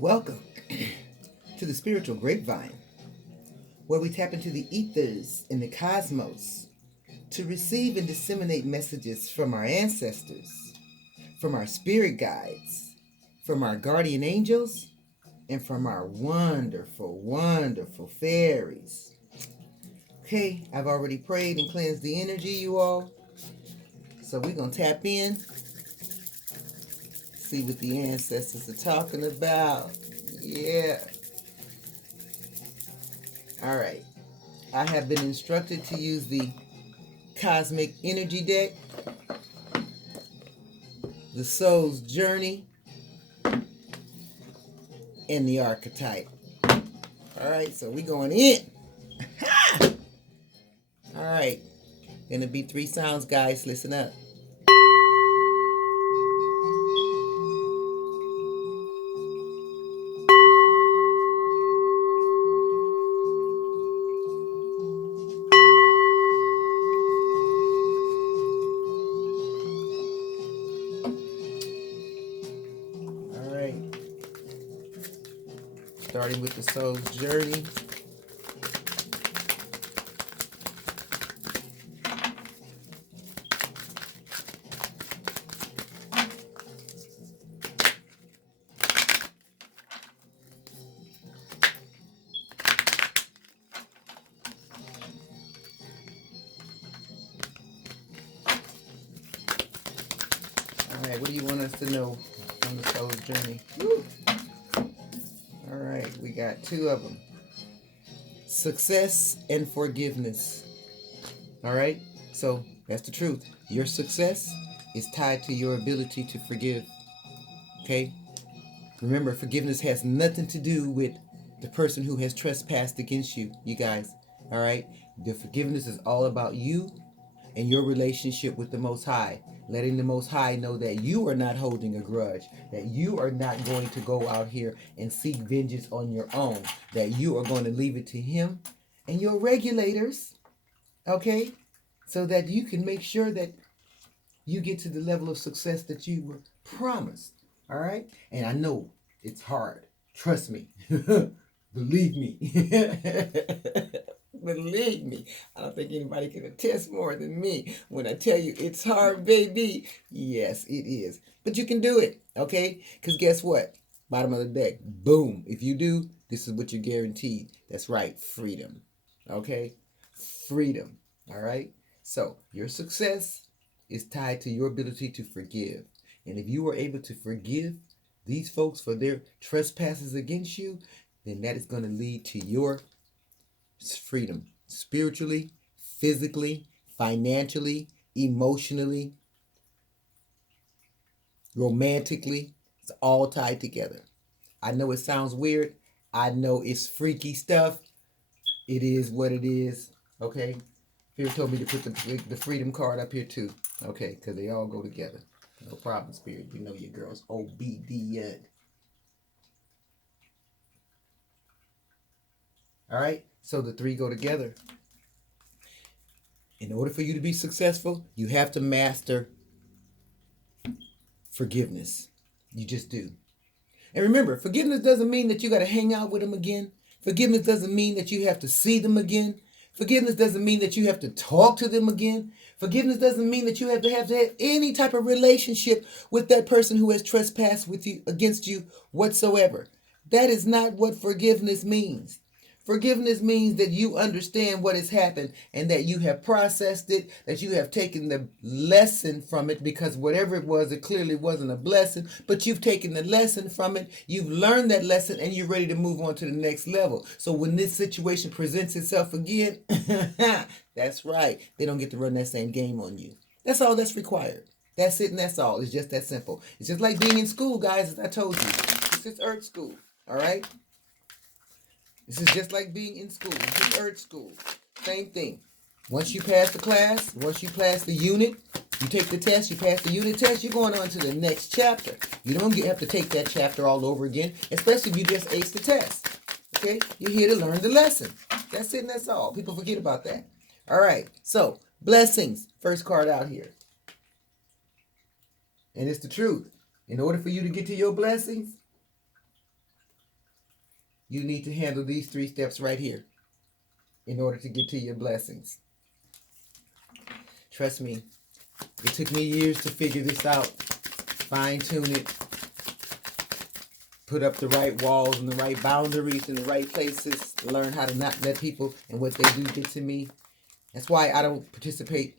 Welcome to the Spiritual Grapevine, where we tap into the ethers in the cosmos to receive and disseminate messages from our ancestors, from our spirit guides, from our guardian angels, and from our wonderful, wonderful fairies. Okay, I've already prayed and cleansed the energy, you all. So we're going to tap in, see what the ancestors are talking about. Yeah. All right. I have been instructed to use the Cosmic Energy Deck, the Soul's Journey, and the Archetype. All right, so we're going in. All right. Gonna be 3 sounds, guys. Listen up. All right. Starting with the Soul's Journey. All right, what do you want us to know on the Soul's Journey? Woo. All right, we got 2 of them. Success and forgiveness. All right, so that's the truth. Your success is tied to your ability to forgive. Okay? Remember, forgiveness has nothing to do with the person who has trespassed against you, you guys. All right? The forgiveness is all about you and your relationship with the Most High. Letting the Most High know that you are not holding a grudge, that you are not going to go out here and seek vengeance on your own, that you are going to leave it to Him and your regulators, okay? So that you can make sure that you get to the level of success that you were promised, all right? And I know it's hard. Trust me. Believe me. Believe me. I don't think anybody can attest more than me when I tell you it's hard, baby. Yes, it is. But you can do it, okay? Because guess what? Bottom of the deck. Boom. If you do, this is what you're guaranteed. That's right. Freedom. Okay? Freedom. All right? So, your success is tied to your ability to forgive. And if you are able to forgive these folks for their trespasses against you, then that is going to lead to your freedom spiritually, physically, financially, emotionally, romantically. It's all tied together. I know it sounds weird. I know it's freaky stuff. It is what it is. Okay? Spirit told me to put the freedom card up here too. Okay, because they all go together. No problem, Spirit. You know your girl's obedient. All right? So the 3 go together. In order for you to be successful, you have to master forgiveness. You just do. And remember, forgiveness doesn't mean that you got to hang out with them again. Forgiveness doesn't mean that you have to see them again. Forgiveness doesn't mean that you have to talk to them again. Forgiveness doesn't mean that you have to have any type of relationship with that person who has trespassed with you against you whatsoever. That is not what forgiveness means. Forgiveness means that you understand what has happened and that you have processed it, that you have taken the lesson from it, because whatever it was, it clearly wasn't a blessing, but you've taken the lesson from it, you've learned that lesson, and you're ready to move on to the next level. So when this situation presents itself again, that's right, they don't get to run that same game on you. That's all that's required. That's it and that's all. It's just that simple. It's just like being in school, guys, as I told you. This is Earth School, all right? This is just like being in school. This is Earth School. Same thing. Once you pass the class, once you pass the unit, you take the test, you pass the unit test, you're going on to the next chapter. You don't have to take that chapter all over again, especially if you just ace the test. Okay? You're here to learn the lesson. That's it and that's all. People forget about that. All right. So, blessings. First card out here. And it's the truth. In order for you to get to your blessings, you need to handle these 3 steps right here in order to get to your blessings. Trust me, it took me years to figure this out, fine tune it, put up the right walls and the right boundaries in the right places, learn how to not let people and what they do get to me. That's why I don't participate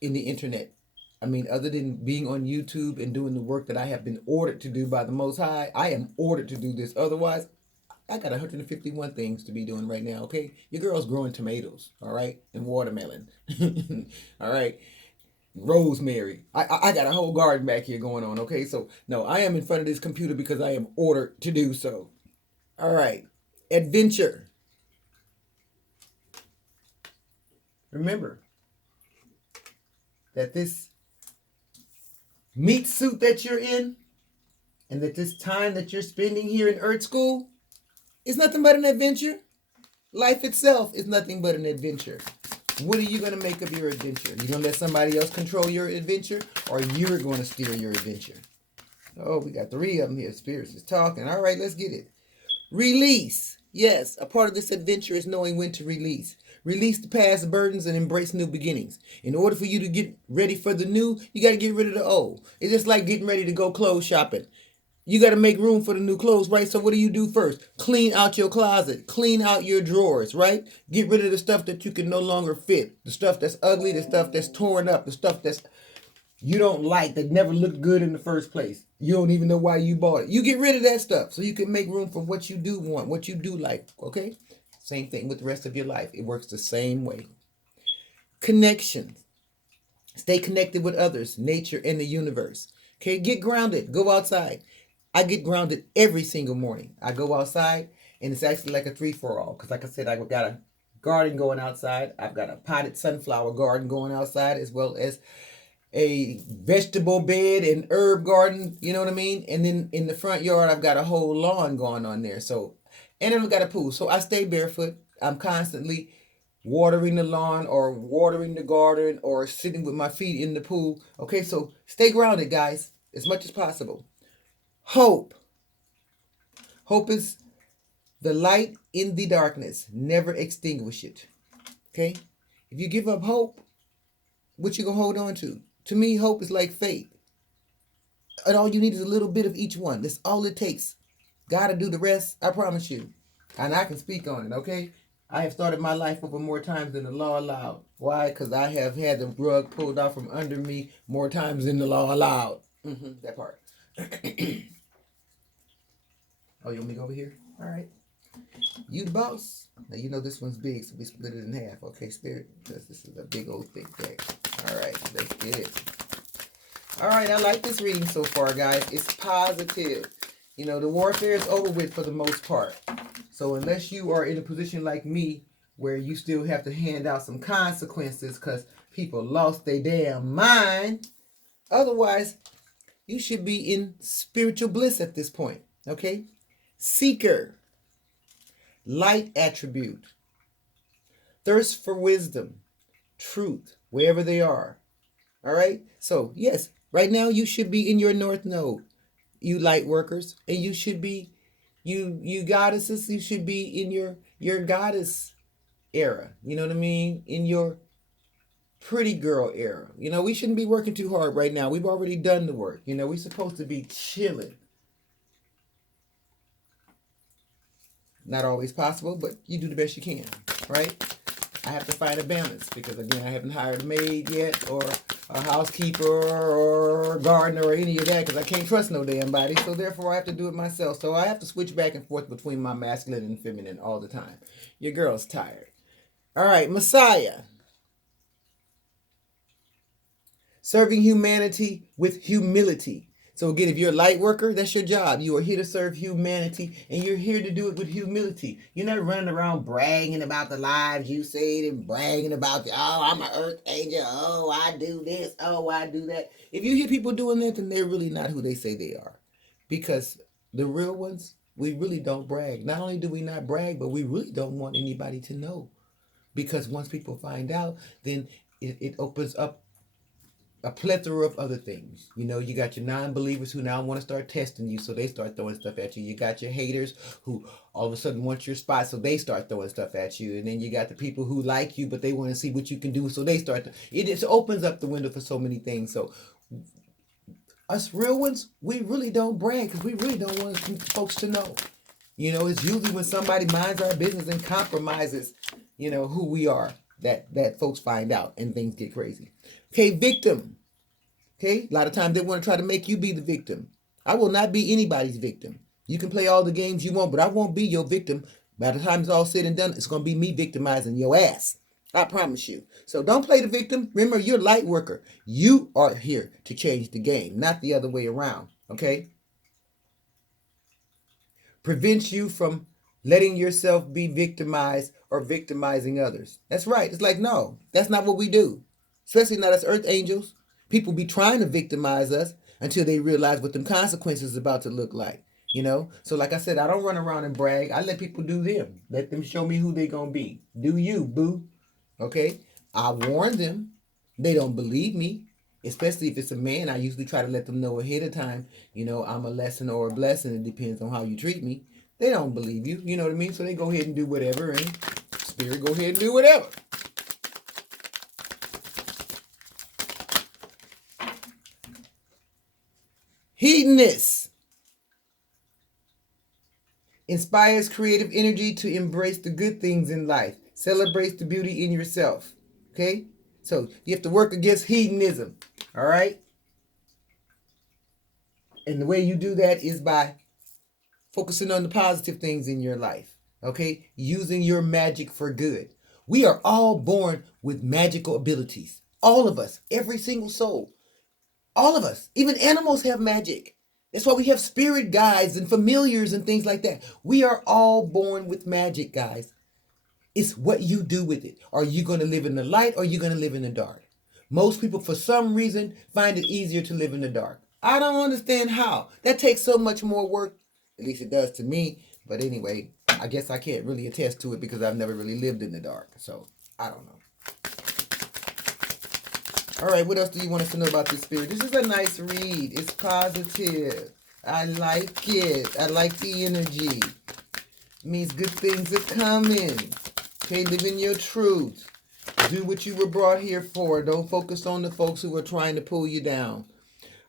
in the internet. I mean, other than being on YouTube and doing the work that I have been ordered to do by the Most High, I am ordered to do this. Otherwise, I got 151 things to be doing right now, okay? Your girl's growing tomatoes, all right? And watermelon, all right? Rosemary. I got a whole garden back here going on, okay? So, no, I am in front of this computer because I am ordered to do so. All right. Adventure. Remember that this meat suit that you're in and that this time that you're spending here in Earth School is nothing but an adventure. Life itself is nothing but an adventure. What are you going to make of your adventure? You going to let somebody else control your adventure, or you're going to steer your adventure? Oh, we got 3 of them here. Spirits is talking. All right, let's get it. Release. Yes, a part of this adventure is knowing when to release. Release the past burdens and embrace new beginnings. In order for you to get ready for the new, you got to get rid of the old. It's just like getting ready to go clothes shopping. You got to make room for the new clothes, right? So what do you do first? Clean out your closet. Clean out your drawers, right? Get rid of the stuff that you can no longer fit. The stuff that's ugly, the stuff that's torn up, the stuff that's you don't like, that never looked good in the first place. You don't even know why you bought it. You get rid of that stuff so you can make room for what you do want, what you do like, okay? Same thing with the rest of your life. It works the same way. Connections. Stay connected with others, nature, and the universe. Okay, get grounded. Go outside. I get grounded every single morning. I go outside, and it's actually like a 3-for-all. Because like I said, I've got a garden going outside. I've got a potted sunflower garden going outside, as well as a vegetable bed and herb garden, you know what I mean? And then in the front yard, I've got a whole lawn going on there. So, and then I've got a pool. So I stay barefoot. I'm constantly watering the lawn or watering the garden or sitting with my feet in the pool. Okay, so stay grounded, guys, as much as possible. Hope. Hope is the light in the darkness. Never extinguish it. Okay? If you give up hope, what you gonna hold on to? To me, hope is like faith. And all you need is a little bit of each one. That's all it takes. Gotta do the rest, I promise you. And I can speak on it, okay? I have started my life over more times than the law allowed. Why? Because I have had the rug pulled out from under me more times than the law allowed. That part. Oh, you want me to go over here? All right. You the boss. Now, you know this one's big, so we split it in half. Okay, Spirit? Because this is a big old thick deck. All right, let's get it. All right, I like this reading so far, guys. It's positive. You know, the warfare is over with for the most part. So unless you are in a position like me where you still have to hand out some consequences because people lost their damn mind, otherwise, you should be in spiritual bliss at this point, okay? Seeker, light attribute, thirst for wisdom, truth, wherever they are. All right? So, yes, right now you should be in your north node, you light workers, and you should be, you goddesses, you should be in your goddess era. You know what I mean? In your pretty girl era. You know, we shouldn't be working too hard right now. We've already done the work. You know, we're supposed to be chilling. Not always possible, but you do the best you can, right? I have to find a balance because, again, I haven't hired a maid yet or a housekeeper or a gardener or any of that because I can't trust no damn body. So, therefore, I have to do it myself. So, I have to switch back and forth between my masculine and feminine all the time. Your girl's tired. All right, Messiah. Serving humanity with humility. So again, if you're a light worker, that's your job. You are here to serve humanity, and you're here to do it with humility. You're not running around bragging about the lives you saved and bragging about, oh, I'm an earth angel. Oh, I do this. Oh, I do that. If you hear people doing that, then they're really not who they say they are. Because the real ones, we really don't brag. Not only do we not brag, but we really don't want anybody to know. Because once people find out, then it opens up a plethora of other things. You know, you got your non-believers who now want to start testing you, so they start throwing stuff at you. You got your haters who all of a sudden want your spot, so they start throwing stuff at you. And then you got the people who like you, but they want to see what you can do, so they start. It just opens up the window for so many things. So us real ones, we really don't brag because we really don't want folks to know. You know, it's usually when somebody minds our business and compromises, you know, who we are, that folks find out and things get crazy. Okay, victim. Okay, a lot of times they want to try to make you be the victim. I will not be anybody's victim. You can play all the games you want, but I won't be your victim. By the time it's all said and done, it's going to be me victimizing your ass. I promise you. So don't play the victim. Remember, you're a light worker. You are here to change the game, not the other way around. Okay? Prevents you from letting yourself be victimized or victimizing others. That's right. It's like, no, that's not what we do. Especially not as earth angels. People be trying to victimize us until they realize what them consequences is about to look like. You know? So like I said, I don't run around and brag. I let people do them. Let them show me who they gonna be. Do you, boo. Okay? I warn them. They don't believe me. Especially if it's a man, I usually try to let them know ahead of time, you know, I'm a lesson or a blessing. It depends on how you treat me. They don't believe you. You know what I mean? So they go ahead and do whatever, and spirit go ahead and do whatever. Hedonist inspires creative energy to embrace the good things in life. Celebrates the beauty in yourself. Okay? So you have to work against hedonism. All right? And the way you do that is by focusing on the positive things in your life. Okay? Using your magic for good. We are all born with magical abilities. All of us. Every single soul. All of us. Even animals have magic. That's why we have spirit guides and familiars and things like that. We are all born with magic, guys. It's what you do with it. Are you going to live in the light or are you going to live in the dark? Most people, for some reason, find it easier to live in the dark. I don't understand how. That takes so much more work. At least it does to me. But anyway, I guess I can't really attest to it because I've never really lived in the dark. So, I don't know. All right, what else do you want us to know about this spirit? This is a nice read. It's positive. I like it. I like the energy. It means good things are coming. Okay, live in your truth. Do what you were brought here for. Don't focus on the folks who are trying to pull you down.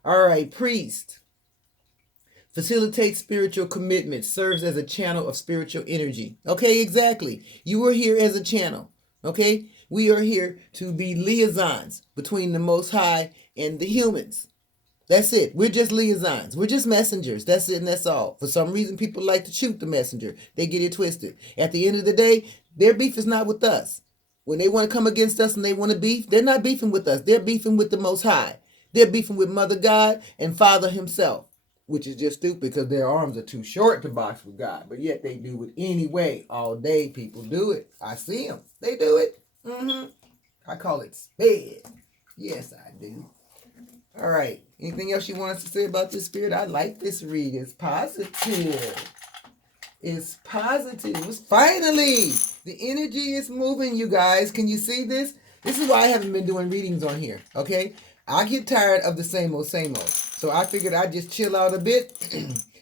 All right, priest. Facilitates spiritual commitment. Serves as a channel of spiritual energy. Okay, exactly. You are here as a channel. Okay? We are here to be liaisons between the Most High and the humans. That's it. We're just liaisons. We're just messengers. That's it and that's all. For some reason, people like to shoot the messenger. They get it twisted. At the end of the day, their beef is not with us. When they want to come against us and they want to beef, they're not beefing with us. They're beefing with the Most High. They're beefing with Mother God and Father himself, which is just stupid because their arms are too short to box with God. But yet they do it anyway. All day people do it. I see them. They do it. I call it sped. Yes, I do. All right. Anything else you want us to say about this spirit? I like this read. It's positive. It's positive. It's finally. The energy is moving, you guys. Can you see this? This is why I haven't been doing readings on here. Okay? I get tired of the same old, same old. So I figured I'd just chill out a bit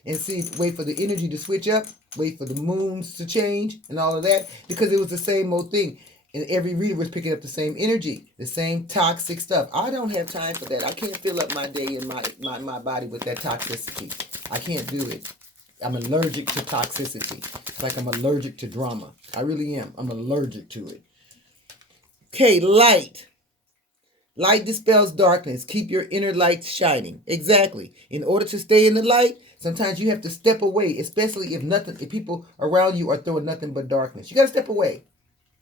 and see, wait for the energy to switch up, wait for the moons to change and all of that, because it was the same old thing. And every reader was picking up the same energy, the same toxic stuff. I don't have time for that. I can't fill up my day and my body with that toxicity. I can't do it. I'm allergic to toxicity. It's like I'm allergic to drama. I really am. I'm allergic to it. Okay, light. Light dispels darkness. Keep your inner light shining. Exactly. In order to stay in the light, sometimes you have to step away, especially if people around you are throwing nothing but darkness. You got to step away.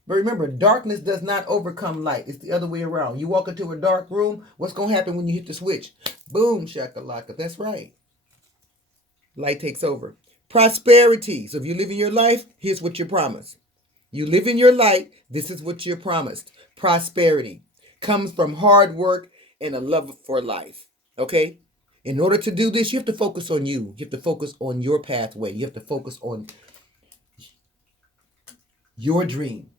But remember, darkness does not overcome light. It's the other way around. You walk into a dark room, what's going to happen when you hit the switch? Boom, shakalaka. That's right. Light takes over. Prosperity. So if you live in your life, here's what you're promised. You live in your light, this is what you're promised. Prosperity comes from hard work and a love for life. Okay? In order to do this, you have to focus on you. You have to focus on your pathway. You have to focus on your dream.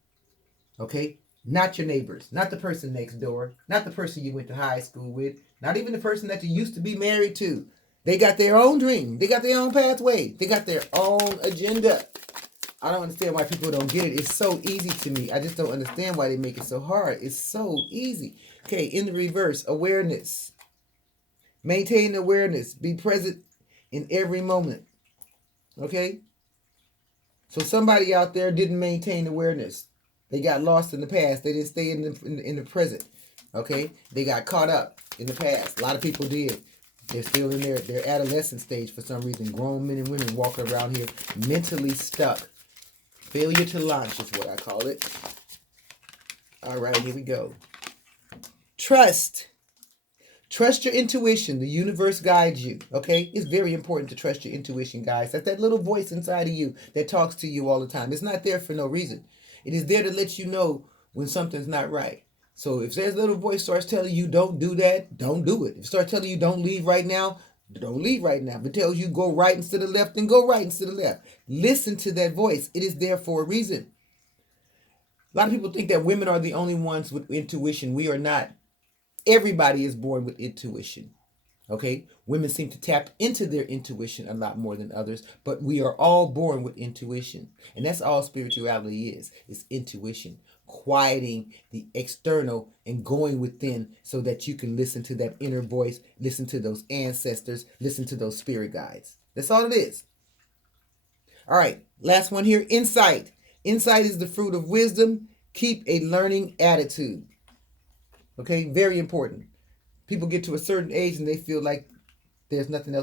Okay? Not your neighbors, not the person next door, not the person you went to high school with, not even the person that you used to be married to. They got their own dream. They got their own pathway. They got their own agenda. I don't understand why people don't get it. It's so easy to me. I just don't understand why they make it so hard. It's so easy. Okay, in the reverse, awareness. Maintain awareness. Be present in every moment. Okay? So somebody out there didn't maintain awareness. They got lost in the past. They didn't stay in the present. Okay? They got caught up in the past. A lot of people did. They're still in their adolescent stage for some reason. Grown men and women walking around here mentally stuck. Failure to launch is what I call it. All right, here we go. Trust. Trust your intuition. The universe guides you, okay? It's very important to trust your intuition, guys. That's that little voice inside of you that talks to you all the time. It's not there for no reason. It is there to let you know when something's not right. So if there's a little voice starts telling you don't do that, don't do it. If it starts telling you don't leave right now, don't leave right now. If it tells you go right instead of left, then go right instead of left. Listen to that voice. It is there for a reason. A lot of people think that women are the only ones with intuition. We are not. Everybody is born with intuition. Okay? Women seem to tap into their intuition a lot more than others, but we are all born with intuition. And that's all spirituality is intuition. Quieting the external and going within so that you can listen to that inner voice, listen to those ancestors, listen to those spirit guides. That's all it is. All right, last one here, insight. Insight is the fruit of wisdom. Keep a learning attitude. Okay, very important. People get to a certain age and they feel like there's nothing else